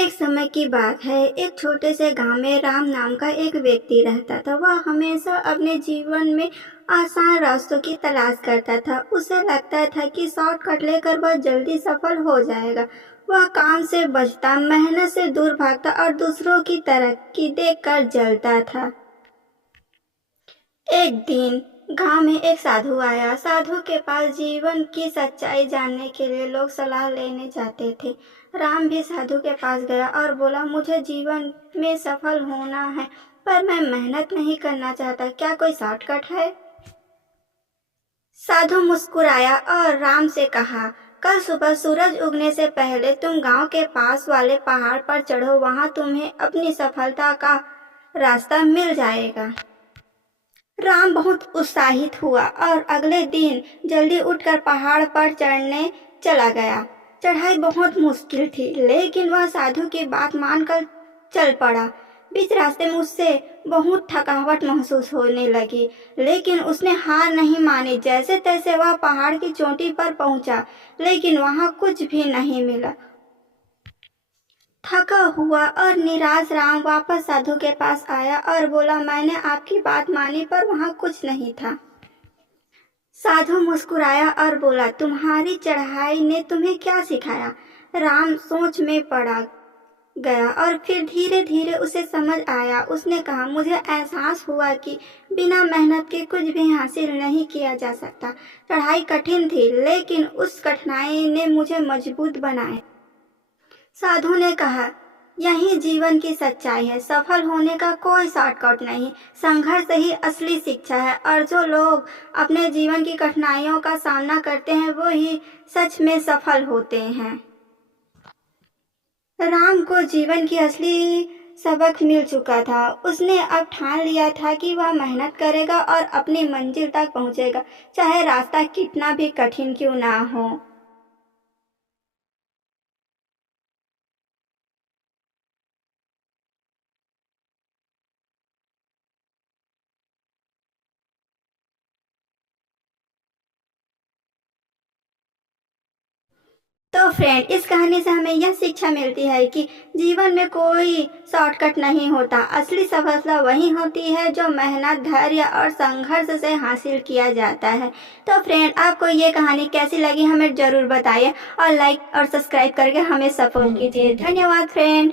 एक समय की बात है। एक छोटे से गांव में राम नाम का एक व्यक्ति रहता था। वह हमेशा अपने जीवन में आसान रास्तों की तलाश करता था। उसे लगता था कि शॉर्टकट लेकर वह जल्दी सफल हो जाएगा। वह काम से बचता, मेहनत से दूर भागता और दूसरों की तरक्की देखकर जलता था। एक दिन गांव में एक साधु आया। साधु के पास जीवन की सच्चाई जानने के लिए लोग सलाह लेने जाते थे। राम भी साधु के पास गया और बोला, मुझे जीवन में सफल होना है, पर मैं मेहनत नहीं करना चाहता। क्या कोई शॉर्टकट है? साधु मुस्कुराया और राम से कहा, कल सुबह सूरज उगने से पहले तुम गांव के पास वाले पहाड़ पर चढ़ो। वहां तुम्हें अपनी सफलता का रास्ता मिल जाएगा। राम बहुत उत्साहित हुआ और अगले दिन जल्दी उठकर पहाड़ पर चढ़ने चला गया। चढ़ाई बहुत मुश्किल थी, लेकिन वह साधु की बात मानकर चल पड़ा। बीच रास्ते में उससे बहुत थकावट महसूस होने लगी, लेकिन उसने हार नहीं मानी। जैसे तैसे वह पहाड़ की चोटी पर पहुंचा, लेकिन वहां कुछ भी नहीं मिला। थका हुआ और निराश राम वापस साधु के पास आया और बोला, मैंने आपकी बात मानी, पर वहां कुछ नहीं था। साधु मुस्कुराया और बोला, तुम्हारी चढ़ाई ने तुम्हें क्या सिखाया? राम सोच में पड़ा गया और फिर धीरे धीरे उसे समझ आया। उसने कहा, मुझे एहसास हुआ कि बिना मेहनत के कुछ भी हासिल नहीं किया जा सकता। चढ़ाई कठिन थी, लेकिन उस कठिनाई ने मुझे मजबूत बनाया। साधु ने कहा, यही जीवन की सच्चाई है। सफल होने का कोई शॉर्टकट नहीं, संघर्ष ही असली शिक्षा है। और जो लोग अपने जीवन की कठिनाइयों का सामना करते हैं, वो ही सच में सफल होते हैं। राम को जीवन की असली सबक मिल चुका था। उसने अब ठान लिया था कि वह मेहनत करेगा और अपनी मंजिल तक पहुंचेगा, चाहे रास्ता कितना भी कठिन क्यों ना हो। तो फ्रेंड, इस कहानी से हमें यह शिक्षा मिलती है कि जीवन में कोई शॉर्टकट नहीं होता। असली सफलता वही होती है जो मेहनत, धैर्य और संघर्ष से हासिल किया जाता है। तो फ्रेंड, आपको ये कहानी कैसी लगी हमें ज़रूर बताइए और लाइक और सब्सक्राइब करके हमें सपोर्ट कीजिए। धन्यवाद फ्रेंड।